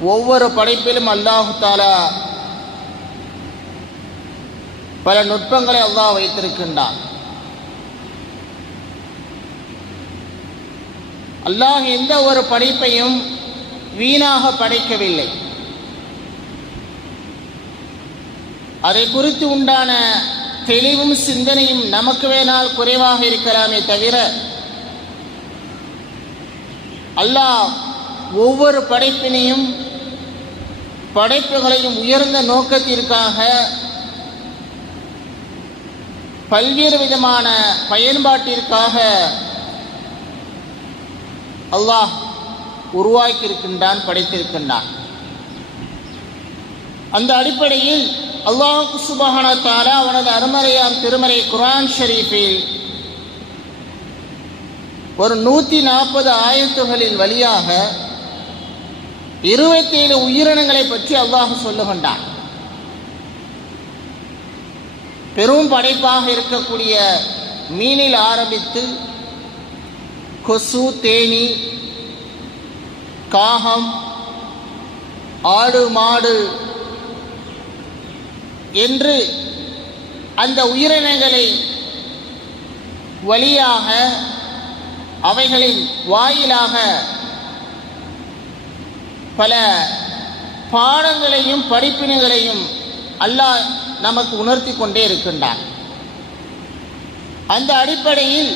ஒவ்வொரு படைப்பிலும் அல்லாஹு தாலா பல நுட்பங்களை அல்லாஹ் வைத்திருக்கின்றான். அல்லாஹ் எந்த ஒரு படைப்பையும் வீணாக படைக்கவில்லை. அதை குறித்து உண்டான தெளிவும் சிந்தனையும் நமக்கு வேணால் குறைவாக இருக்கலாமே தவிர அல்லாஹ் ஒவ்வொரு படைப்பினையும் படைப்புகளையும் உயர்ந்த நோக்கத்திற்காக பல்வேறு விதமான பயன்பாட்டிற்காக அல்லாஹ் உருவாக்கியிருக்கின்றான் படைத்திருக்கின்றான். அந்த அடிப்படையில் அல்லாஹ் சுபஹான தாரா அவனது அருமறையாம் திருமறை குரான் ஷரீஃபில் ஒரு நூற்றி நாற்பது ஆயத்துகளின் வழியாக இருபத்தேழு உயிரினங்களை பற்றி அல்லாஹ் சொல்லுகின்றான். பெரும் படைப்பாக இருக்கக்கூடிய மீனில் ஆரம்பித்து கொசு தேனி காகம் ஆடு மாடு என்று அந்த உயிரினங்களை வழியாக அவைகளின் வாயிலாக பல பாடங்களையும் படிப்பினைகளையும் அல்லாஹ் நமக்கு உணர்த்தி கொண்டே இருக்கின்றான். அந்த அடிப்படையில்